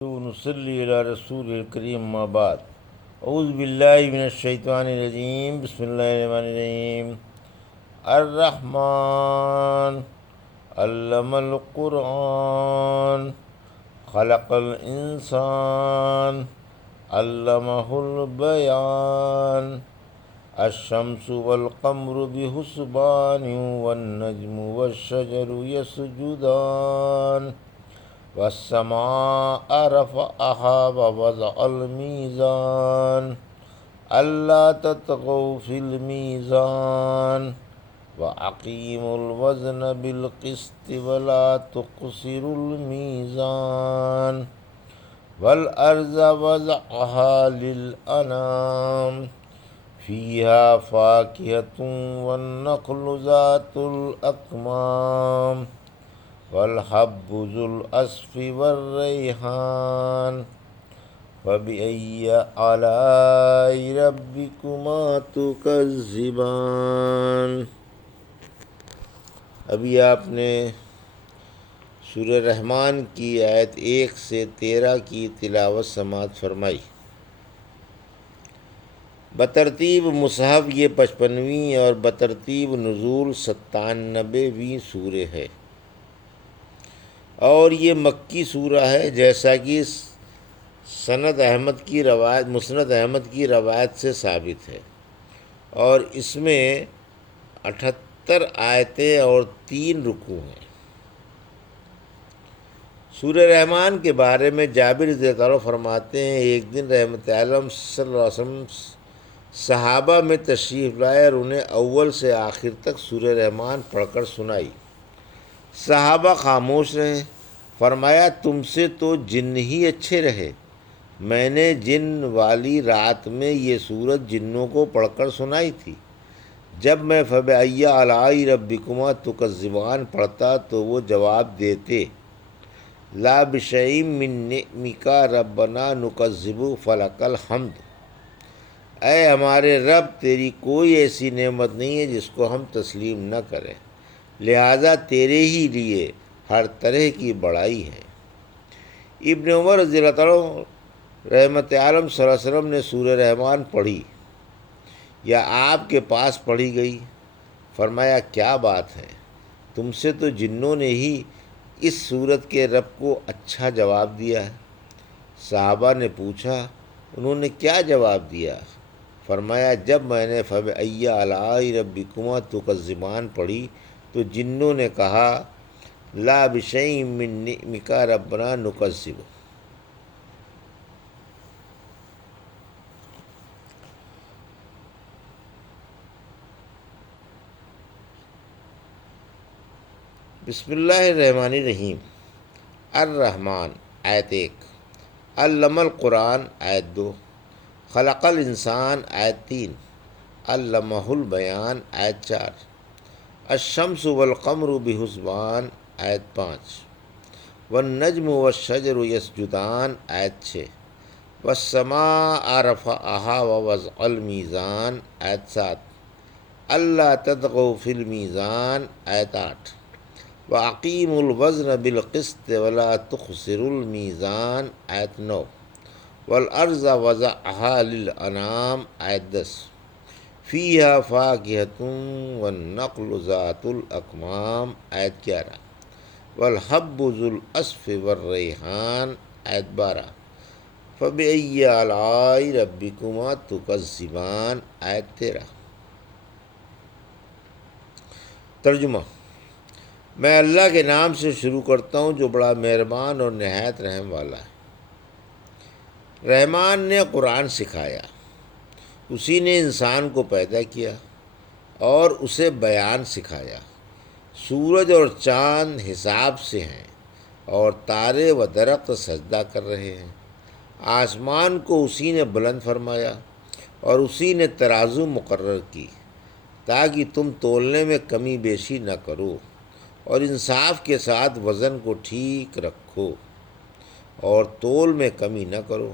نصلی علی رسول الکریم ما بعد اعوذ باللہ من الشیطان الرجیم بسم اللہ الرحمن الرحیم الرحمن علم القرآن خلق الانسان علمہ البیان الشمس والقمر بحسبان والنجم والشجر یسجدان والسماء رفعها ووضع الميزان ألا تطغوا في الميزان وأقيموا الوزن بالقسط ولا تقصروا الميزان والأرض وضعها للأنام فيها فاكهة والنخل ذات الأكمام والحب ذو العصف والریحان فبأي آلاء ربكما تكذبان۔ ابھی آپ نے سورہ رحمان کی آیت 1 سے 13 کی تلاوت سماعت فرمائی۔ بترتیب مصحف یہ 55ویں اور بترتیب نزول 97ویں سورہ ہے، اور یہ مکی سورہ ہے، جیسا کہ مسند احمد کی روایت سے ثابت ہے، اور اس میں 78 آیتیں اور 3 رکوع ہیں۔ سورہ رحمان کے بارے میں جابر رضی اللہ عنہ فرماتے ہیں، ایک دن رحمت عالم صلی اللہ علیہ وسلم صحابہ میں تشریف لائے اور انہیں اول سے آخر تک سورہ رحمان پڑھ کر سنائی۔ صحابہ خاموش رہے۔ فرمایا، تم سے تو جن ہی اچھے رہے، میں نے جن والی رات میں یہ سورت جنوں کو پڑھ کر سنائی تھی۔ جب میں فبأي آلاء ربكما تكذبان پڑھتا تو وہ جواب دیتے، لا بشيء من نعمك ربنا نكذب فلك الحمد۔ اے ہمارے رب، تیری کوئی ایسی نعمت نہیں ہے جس کو ہم تسلیم نہ کریں، لہذا تیرے ہی لیے ہر طرح کی بڑائی ہے۔ ابن عمر رضی اللہ عنہ رحمت عالم صلی اللہ علیہ وسلم نے سورہ رحمان پڑھی یا آپ کے پاس پڑھی گئی۔ فرمایا، کیا بات ہے، تم سے تو جنوں نے ہی اس سورت کے رب کو اچھا جواب دیا ہے۔ صحابہ نے پوچھا، انہوں نے کیا جواب دیا؟ فرمایا، جب میں نے فبأي آلاء ربكما تكذبان پڑھی تو جنوں نے کہا، لا بشيء من نعمك ربنا نكذب۔ بسم اللہ الرحمن الرحیم۔ الرحمن آیت 1، علم القرآن آیت 2، خلق الانسان آیت 3، علمہ البیان آیت 4، الشمس والقمر بحسبان آیت 5، والنجم والشجر یسجدان آیت 6، والسماء رفعها ووضع الميزان آیت 7، الا تطغوا فی المیزان آیت 8، وَأَقِيمُوا الْوَزْنَ بِالْقِسْطِ وَلَا تُخْسِرُوا الْمِيزَانَ آیت 9، وَالْأَرْضَ وَضَعَهَا لِلْأَنَامِ آیت 10، فِيهَا فَاكِهَةٌ وَالنَّخْلُ ذَاتُ الْأَكْمَامِ آیت 11، وَالْحَبُّ ذُو الْعَصْفِ وَالرَّيْحَانُ آیت 12، فَبِأَيِّ آلَاءِ رَبِّكُمَا تُكَذِّبَانِ آیت 13۔ ترجمہ۔ میں اللہ کے نام سے شروع کرتا ہوں جو بڑا مہربان اور نہایت رحم والا ہے۔ رحمان نے قرآن سکھایا، اسی نے انسان کو پیدا کیا اور اسے بیان سکھایا۔ سورج اور چاند حساب سے ہیں اور تارے و درخت سجدہ کر رہے ہیں۔ آسمان کو اسی نے بلند فرمایا اور اسی نے ترازو مقرر کی تاکہ تم تولنے میں کمی بیشی نہ کرو اور انصاف کے ساتھ وزن کو ٹھیک رکھو اور تول میں کمی نہ کرو۔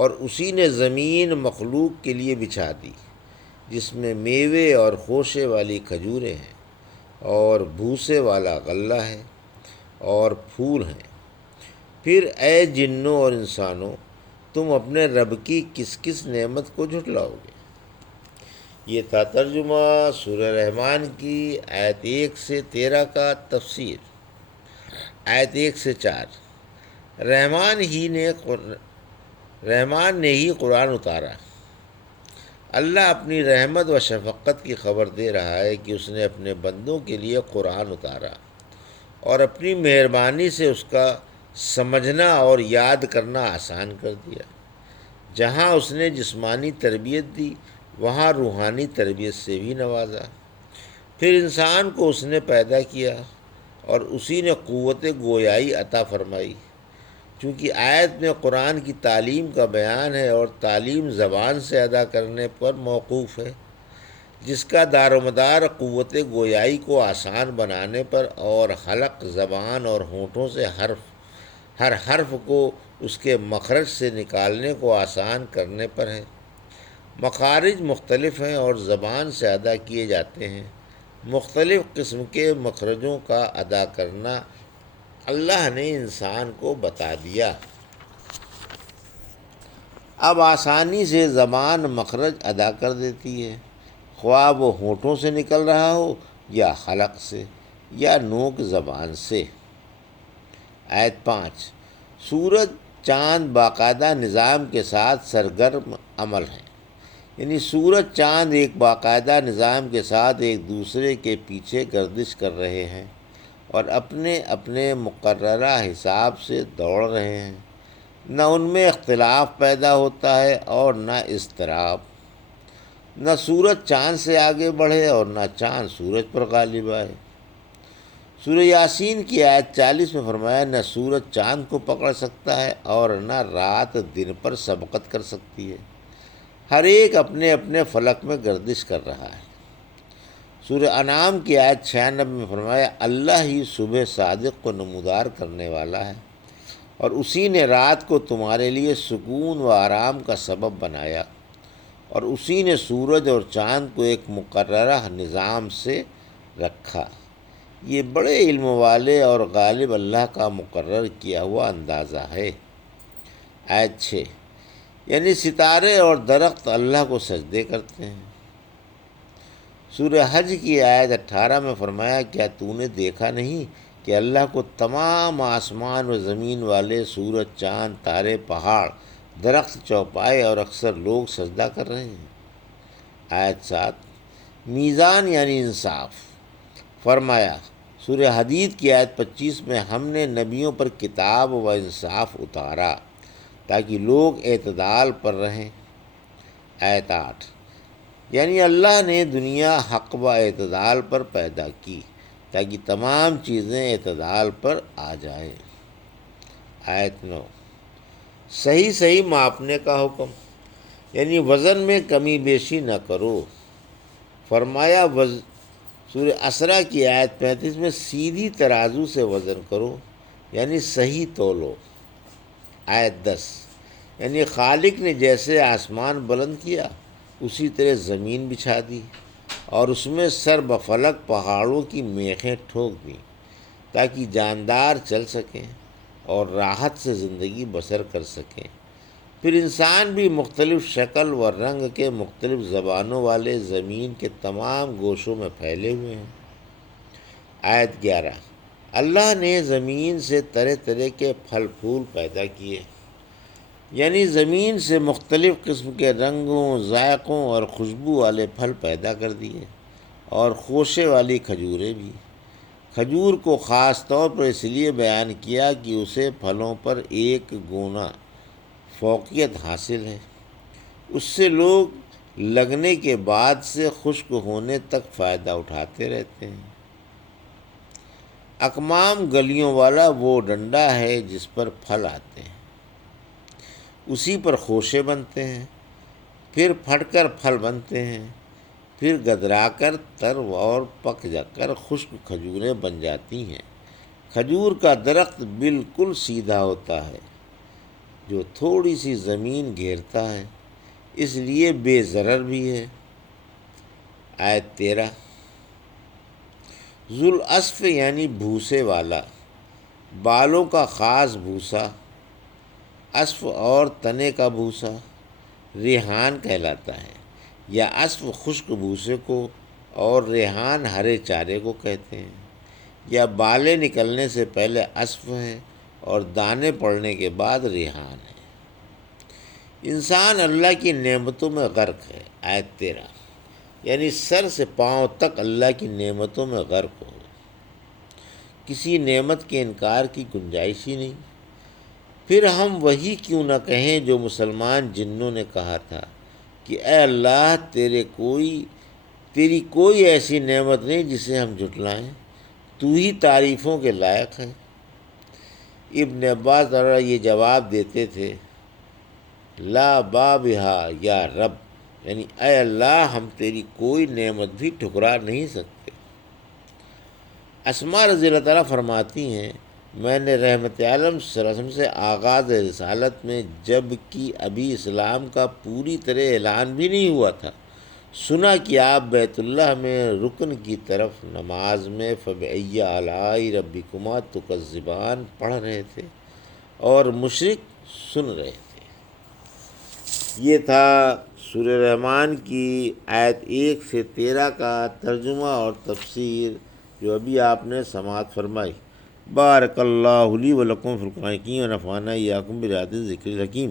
اور اسی نے زمین مخلوق کے لیے بچھا دی جس میں میوے اور خوشے والی کھجوریں ہیں اور بھوسے والا غلہ ہے اور پھول ہیں۔ پھر اے جنوں اور انسانوں، تم اپنے رب کی کس کس نعمت کو جھٹلاؤ گے؟ یہ تھا ترجمہ سورہ رحمان کی آیت 1 سے 13 کا تفسیر۔ آیت 1 سے 4، رحمان نے ہی قرآن اتارا۔ اللہ اپنی رحمت و شفقت کی خبر دے رہا ہے کہ اس نے اپنے بندوں کے لیے قرآن اتارا اور اپنی مہربانی سے اس کا سمجھنا اور یاد کرنا آسان کر دیا۔ جہاں اس نے جسمانی تربیت دی، وہاں روحانی تربیت سے بھی نوازا۔ پھر انسان کو اس نے پیدا کیا اور اسی نے قوت گویائی عطا فرمائی۔ چونکہ آیت میں قرآن کی تعلیم کا بیان ہے اور تعلیم زبان سے ادا کرنے پر موقوف ہے، جس کا دار و مدار قوت گویائی کو آسان بنانے پر اور حلق، زبان اور ہونٹوں سے ہر حرف کو اس کے مخرج سے نکالنے کو آسان کرنے پر ہے۔ مخارج مختلف ہیں اور زبان سے ادا کیے جاتے ہیں۔ مختلف قسم کے مخرجوں کا ادا کرنا اللہ نے انسان کو بتا دیا۔ اب آسانی سے زبان مخرج ادا کر دیتی ہے، خواہ وہ ہونٹوں سے نکل رہا ہو یا حلق سے یا نوک زبان سے۔ آیت 5، سورج چاند باقاعدہ نظام کے ساتھ سرگرم عمل ہیں، یعنی سورج چاند ایک باقاعدہ نظام کے ساتھ ایک دوسرے کے پیچھے گردش کر رہے ہیں اور اپنے اپنے مقررہ حساب سے دوڑ رہے ہیں۔ نہ ان میں اختلاف پیدا ہوتا ہے اور نہ اضطراب۔ نہ سورج چاند سے آگے بڑھے اور نہ چاند سورج پر غالب آئے۔ سورہ یاسین کی آیت 40 میں فرمایا، نہ سورج چاند کو پکڑ سکتا ہے اور نہ رات دن پر سبقت کر سکتی ہے، ہر ایک اپنے اپنے فلک میں گردش کر رہا ہے۔ سورہ انعام کی آیت 96 میں فرمایا، اللہ ہی صبح صادق کو نمودار کرنے والا ہے اور اسی نے رات کو تمہارے لیے سکون و آرام کا سبب بنایا اور اسی نے سورج اور چاند کو ایک مقررہ نظام سے رکھا۔ یہ بڑے علم والے اور غالب اللہ کا مقرر کیا ہوا اندازہ ہے۔ آیت 6، یعنی ستارے اور درخت اللہ کو سجدے کرتے ہیں۔ سورہ حج کی آیت 18 میں فرمایا، کیا تو نے دیکھا نہیں کہ اللہ کو تمام آسمان و زمین والے سورج، چاند، تارے، پہاڑ، درخت، چوپائے اور اکثر لوگ سجدہ کر رہے ہیں۔ آیت 7، میزان یعنی انصاف۔ فرمایا، سورہ حدید کی آیت 25 میں، ہم نے نبیوں پر کتاب و انصاف اتارا تاکہ لوگ اعتدال پر رہیں۔ آیت 8، یعنی اللہ نے دنیا حق و اعتدال پر پیدا کی تاکہ تمام چیزیں اعتدال پر آ جائیں۔ آیت 9، صحیح صحیح ماپنے کا حکم، یعنی وزن میں کمی بیشی نہ کرو۔ فرمایا سورہ اسرا کی آیت 35 میں، سیدھی ترازو سے وزن کرو، یعنی صحیح تولو۔ آیت 10، یعنی خالق نے جیسے آسمان بلند کیا اسی طرح زمین بچھا دی اور اس میں سر بفلک پہاڑوں کی میخیں ٹھوک دیں تاکہ جاندار چل سکیں اور راحت سے زندگی بسر کر سکیں۔ پھر انسان بھی مختلف شکل و رنگ کے مختلف زبانوں والے زمین کے تمام گوشوں میں پھیلے ہوئے ہیں۔ آیت 11، اللہ نے زمین سے طرح طرح کے پھل پھول پیدا کیے، یعنی زمین سے مختلف قسم کے رنگوں، ذائقوں اور خوشبو والے پھل پیدا کر دیے اور خوشے والی کھجوریں بھی۔ کھجور کو خاص طور پر اس لیے بیان کیا کہ اسے پھلوں پر ایک گنا فوقیت حاصل ہے، اس سے لوگ لگنے کے بعد سے خشک ہونے تک فائدہ اٹھاتے رہتے ہیں۔ اکمام گلیوں والا وہ ڈنڈا ہے جس پر پھل آتے ہیں، اسی پر خوشے بنتے ہیں، پھر پھٹ کر پھل بنتے ہیں، پھر گدرا کر تر اور پک جا کر خشک کھجوریں بن جاتی ہیں۔ کھجور کا درخت بالکل سیدھا ہوتا ہے جو تھوڑی سی زمین گھیرتا ہے، اس لیے بے ضرر بھی ہے۔ آیت 13، ذوالعصف یعنی بھوسے والا۔ بالوں کا خاص بھوسا، اسف اور تنے کا بھوسا ریحان کہلاتا ہے، یا اسف خشک بھوسے کو اور ریحان ہرے چارے کو کہتے ہیں، یا بالیں نکلنے سے پہلے اسف ہے اور دانے پڑنے کے بعد ریحان ہے۔ انسان اللہ کی نعمتوں میں غرق ہے، آیت 13، یعنی سر سے پاؤں تک اللہ کی نعمتوں میں غرق ہو، کسی نعمت کے انکار کی گنجائش ہی نہیں۔ پھر ہم وہی کیوں نہ کہیں جو مسلمان جنوں نے کہا تھا کہ اے اللہ تیری کوئی ایسی نعمت نہیں جسے ہم جھٹلائیں، تو ہی تعریفوں کے لائق ہے۔ ابن عباس ذرا یہ جواب دیتے تھے، لا بابہا یا رب، یعنی اے اللہ ہم تیری کوئی نعمت بھی ٹھکرا نہیں سکتے۔ اسماء رضی اللہ تعالیٰ فرماتی ہیں، میں نے رحمت عالم صلی اللہ علیہ وسلم سے آغاز رسالت میں، جب کہ ابھی اسلام کا پوری طرح اعلان بھی نہیں ہوا تھا، سنا کہ آپ بیت اللہ میں رکن کی طرف نماز میں فَبِأَيِّ آلَاءِ رَبِّكُمَا تُكَذِّبَانِ پڑھ رہے تھے اور مشرک سن رہے تھے۔ یہ تھا سورہ رحمان کی آیت 1 سے 13 کا ترجمہ اور تفسیر جو ابھی آپ نے سماعت فرمائی۔ بارک اللہ لی و لکم فی القرآن الحکیم ونفعنی وایاکم بآیات الذکر الحکیم۔